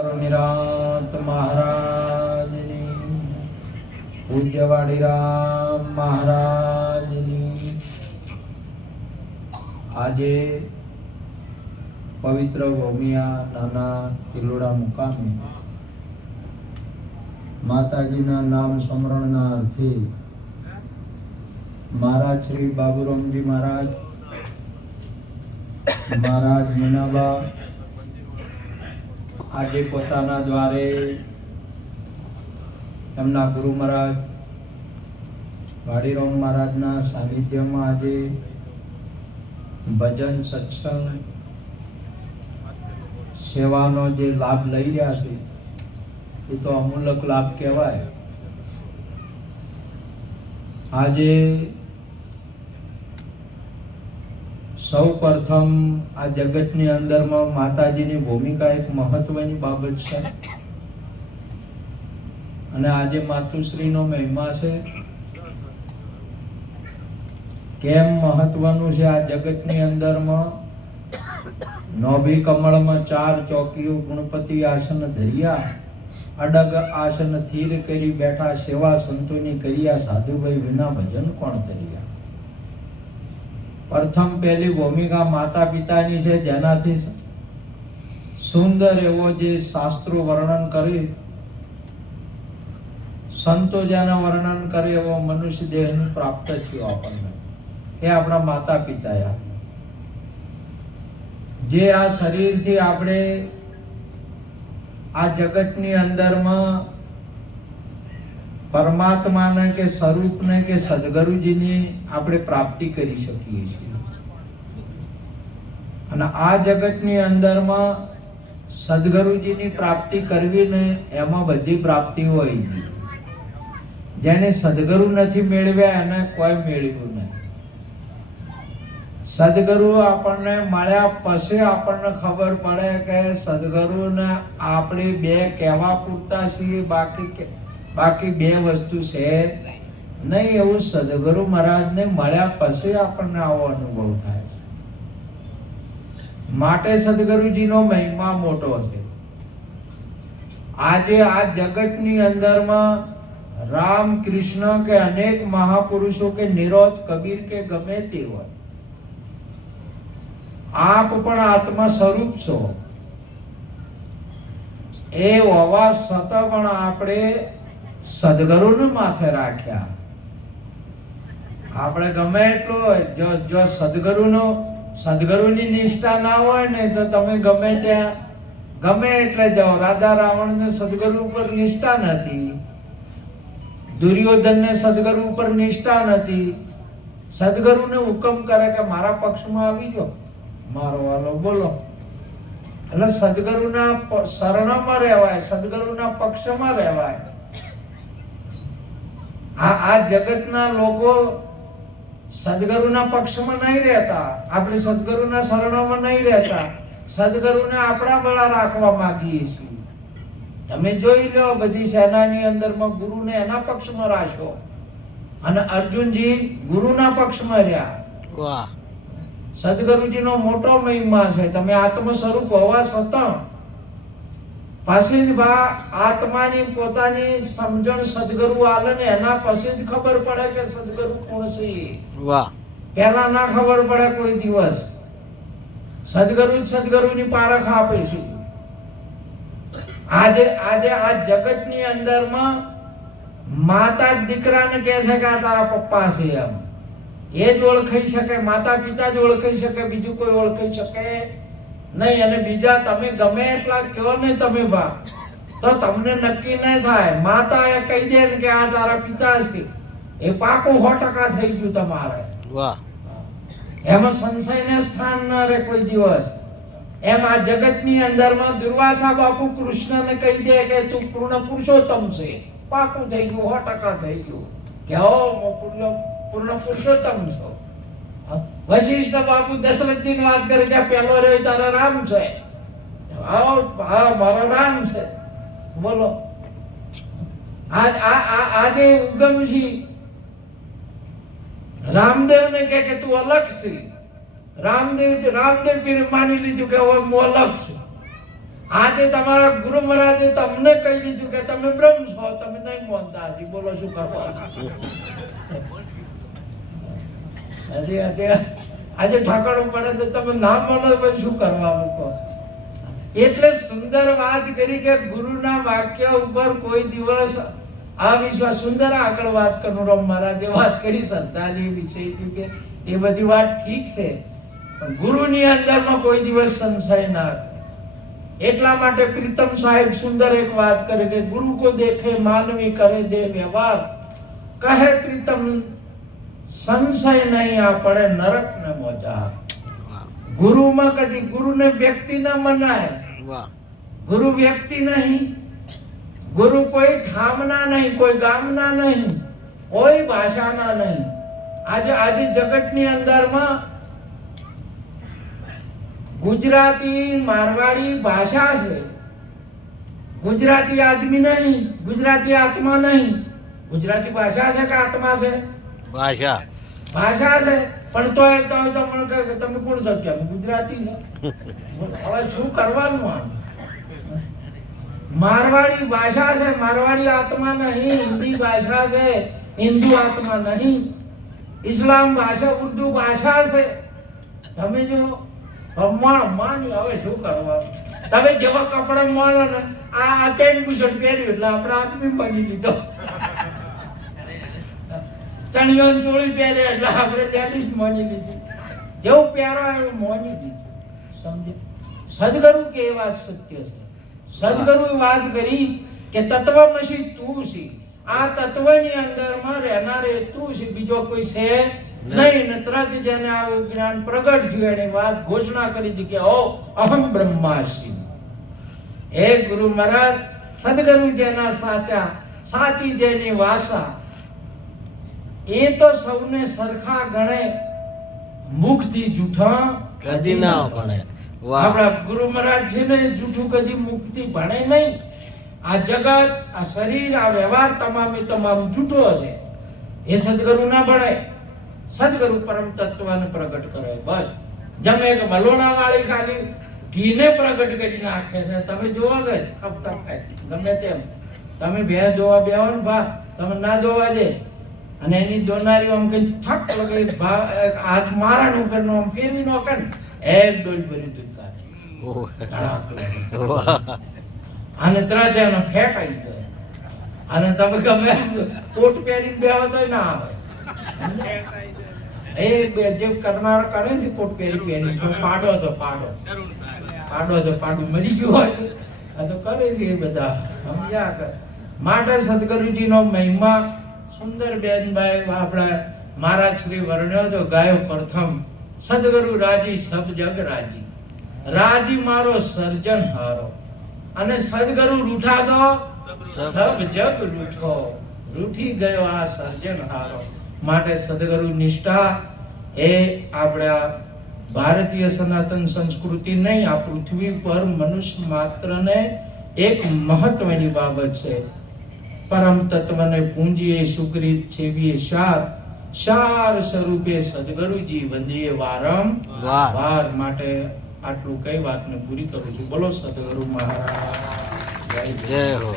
નિરાંત મહારાજની, પૂજ્ય વાડીરામ મહારાજની. આજે પવિત્ર ભૂમિયા નાના કિલોડા મુકામે માતાજીના નામ સ્મરણના અર્થે મહારાજ શ્રી બાબુરામજી મહારાજ, મહારાજ મીનાબા આજે પોતાના દ્વારે એમના ગુરુ મહારાજ વાડીરામ મહારાજના સાનિધ્યમાં આજે ભજન સત્સંગ સેવાનો જે લાભ લઈ રહ્યા છે એ તો અમૂલક લાભ કહેવાય. આજે સૌ પ્રથમ આ જગતની અંદરમાં માતાજીની ભૂમિકા એક મહત્વની બાબત છે અને આજે માતુશ્રીનો મહિમા છે. કેમ મહત્વનું છે? આ જગતની અંદરમાં નોભી કમળમાં 4 ચોકીઓ ગુણપતિ આસન ધર્યા, અડગ આસન થીર કરી બેઠા, સેવા સંતોની કર્યા, સાધુભાઈ વિના ભજન કોણ કર્યા. પ્રથમ પહેલી ભૂમિકા માતા પિતાની છે, જેનાથી સુંદર એવો જે શાસ્ત્રો વર્ણન કરે, સંતો જેના વર્ણન કરે એવો મનુષ્ય દેહનું પ્રાપ્ત થયો આપણને, એ આપણા માતા પિતા. જે આ શરીરથી આપણે આ જગતની અંદરમાં પરમાત્માને કે સ્વરૂપને કે સદગુરુજીની આપણે પ્રાપ્તિ કરી શકીએ છીએ. અને આ જગતની અંદરમાં સદગુરુજીની પ્રાપ્તિ કરવી ને એમાં બધી પ્રાપ્તિ હોય છે. જેને સદગુરુ નથી મેળવ્યા એને કોઈ મેળવ્યું નહીં. સદગુરુ આપણને મળ્યા પછી આપણને ખબર પડે કે સદગુરુને આપણે બે કહેવા પૂરતા છીએ, બાકી બે વસ્તુ છે નહીં. એવું સદગુરુ મહારાજને મળ્યા પછી આપણને આવો અનુભવ થાય છે. માટે સદગુરુજીનો મહિમા મોટો છે. આજે આ જગતની અંદરમાં રામ, કૃષ્ણ કે અનેક મહાપુરુષો કે નિરોધ, કબીર કે ગમે તે હોય, આપ પણ આત્મા સ્વરૂપ છો. એ હોવા છતાં પણ આપણે સદગુરુને માથે રાખ્યા. આપણે ગમે એટલું જો સદગુરુની નિષ્ઠા ના હોય ને તો તમે ગમે ત્યાં ગમે એટલે જાઓ. રાજા રાવણને સદગુરુ ઉપર નિષ્ઠા નથી, દુર્યોધનને સદગુરુ ઉપર નિષ્ઠા નથી. સદગુરુને હુકમ કરે કે મારા પક્ષમાં આવી જાઓ, મારો વાલો બોલો. એટલે સદગુરુના શરણમાં રહેવાય, સદગુરુના પક્ષમાં રહેવાય. આ જગતના લોકો સદગુરુના પક્ષમાં નહીં રહેતા, આપણે સદગુરુના શરણમાં નહીં રહેતા, સદગુરુને આપણા બળા રાખવા માંગીએ છીએ. તમે જોઈ લો બધી સેનાની અંદરમાં ગુરુને એના પક્ષમાં રાખ્યો અને અર્જુનજી ગુરુના પક્ષમાં રહ્યા. વાહ! સદગુરુજીનો મોટો મહિમા છે. તમે આત્મ સ્વરૂપ હોવા છતાં પછી જ આત્માની પોતાની સમજણ સદગુરુ આલે ને એના પછી જ ખબર પડે કે સદગુરુ કોણ છે. વાહ! પહેલા ના ખબર પડે કોઈ દિવસ. સદગુરુની પારખ આપે છે. આજે આ જગતની અંદરમાં માતા દીકરાને કહે છે કે આ તારા પપ્પા છે. એમ એ જ ઓળખાઈ શકે, માતા પિતા જ ઓળખાઈ શકે, બીજું કોઈ ઓળખાઈ શકે નહીં. અને બીજા તમે ગમે એટલા કહો ને તમે બા, તો તમને નક્કી નહીં થાય. માતા એ કહી દે ને કે આ તારા પિતા છે, એ પાકું 100% થઈ ગયું તમારે. વાહ! એમાં સંશયને સ્થાન ન રહે કોઈ દિવસ. એમ આ જગતની અંદરમાં દુર્વાસા બાપુ કૃષ્ણને કહી દે કે તું પૂર્ણ પુરુષોત્તમ છે, પાકું થઈ ગયું, 100% થઈ ગયું કે પૂર્ણ પુરુષોત્તમ છો. વશિષ્ઠ બાપુ દશરથજીની વાત કરે કે પહેલો રહ્યો તારા રામ છે. હા મારો રામ છે. બોલો આજે ઉગમસિંહ રામદેવ ને કે તું અલગ છે. રામદેવ પીર માની લીધું કે હવે હું અલગ છું. આજે તમારા ગુરુ મહારાજે તમને કહી દીધું કે તમે બ્રહ્મ છો, તમે નહીં માનતા હજી, બોલો શું કરવાનું? આજે ઠાકર પડે તો તમે ના માનો તો શું કરવાનું કહો? એટલે સુંદર વાત કરી કે ગુરુના વાક્ય ઉપર કોઈ દિવસ અવિશ્વાસ. સુંદર આગળ વાત કનુરામ મહારાજે વાત કરી શ્રદ્ધાની વિષયથી કે એ બધી વાત ઠીક છે, પણ ગુરુની અંદરમાં કોઈ દિવસ સંશય ના. એટલા માટે પ્રીતમ સાહેબ સુંદર એક વાત કરે કે ગુરુ કો દેખે માનવી કરે દે વ્યવહાર, કહે પ્રીતમ સંશય નહીં આ પડે નરક ને મોજા. ગુરુમાં કદી ગુરુને વ્યક્તિ ના મનાય. ગુરુ વ્યક્તિ નહીં, ગુરુ કોઈ ઠામના નહીં, કોઈ ગામના નહીં, કોઈ ભાષાના નહીં. આજે જગતની અંદરમાં ગુજરાતી મારવાડી ભાષા છે, ગુજરાતી આદમી નહીં, ગુજરાતી આત્મા નહીં. ગુજરાતી ભાષા છે કે આત્મા છે? ભાષા છે, પણ તોય તો મને કહે કે તમે કોણ છો? કે ગુજરાતી છે. હવે શું કરવાનું? આમ મારવાડી ભાષા છે, મારવાડી આત્મા નહીં. હિન્દી ભાષા છે, હિન્દુ આત્મા નહીં. ઇસ્લામ ભાષા, ઉર્દુ ભાષા છે. તમે જો માની, હવે શું કરવાનું? તમે જેવા કપડા માનો ને, આ પેન્ટ બુશર્ટ પહેર્યું એટલે આપણે આદમી બની લીધો. ચણિયો ચોળી પહેરે એટલે આપણે લેડીઝ માની લીધી. જેવું પહેરો એવું માની લીધું. સમજે? સદગુરુ કે એ વાત સત્ય છે. સદગુરુએ વાત કરી કે તત્વમસી તું છે. આ તત્વની અંદરમાં રહેનારે તું છે, બીજો કોઈ છે નહીં. ને તરત જેને આવું જ્ઞાન પ્રગટ થયું એની વાત ઘોષણા કરી દીધી કે ઓ અહમ બ્રહ્માસ્મિ. હે ગુરુ મહારાજ, સદગુરુ જેના સાચા, સાચી જેની વાસા, એ તો સૌને સરખા ગણે, મુખથી જૂઠા કદી ના ભણે. આપણા ગુરુ મહારાજ છે ને જૂઠું કદી મુખથી ભણે નહીં. આ જગત, આ શરીર, આ વ્યવહાર તમામે તમામ જૂઠો છે. એ સદગુરુ ના ભણે. સદગુરુ પરમ તત્વને પ્રગટ કરે. બસ જમે એક બલોણા વાળી ખાલી ઘીને પ્રગટ કરી નાખે છે. તમે જોવા ગਏ થપ થપ ખાઈ ગમે તેમ તમે બે જોવા બેહો ને ભા, તમે ના જોવા દે અને એની દોનારી આમ કઈ છક લગાવી હાથ મારા ઉપર નો આમ ફેરવી નો કન એક ડોલ ભરી દૂધ કાઢે અને તરત એનો ફેટ આવી જાય. અને તમે ગમે કોટ પહેરીને બેહો તો ના આવે. એ જે કરનાર કરે છે કોટ પહેરી પાડો તો પાડું મરી ગયું હોય તો કરે છે એ બધા સમજ્યા કરે. માટે સદગુરુજીનો મહિમા સુંદર બેનભાઈ આપણા મહારાજ શ્રી વર્ણ્યો તો ગાયો પ્રથમ સદગુરુ રાજી સબ જગ રાજી. રાજી મારો સર્જન હારો, અને સદગુરુ રૂઠા દો સબ જગ રૂઠો. રૂઠી ગયો આ સર્જન હારો. માટે સદગુરુ નિષ્ઠા એ આપણા ભારતીય સનાતન સંસ્કૃતિ નહીં, આ પૃથ્વી પર મનુષ્ય માત્રને એક મહત્વની બાબત છે. પરમ તત્વને પૂંજીએ સુકૃત છેવીએ સાર સ્વરૂપે સદગુરુજી વંદીએ વારંવાર. માટે આટલું કઈ વાતને પૂરી કરું છું. બોલો સદગુરુ મહારાજ જય હો.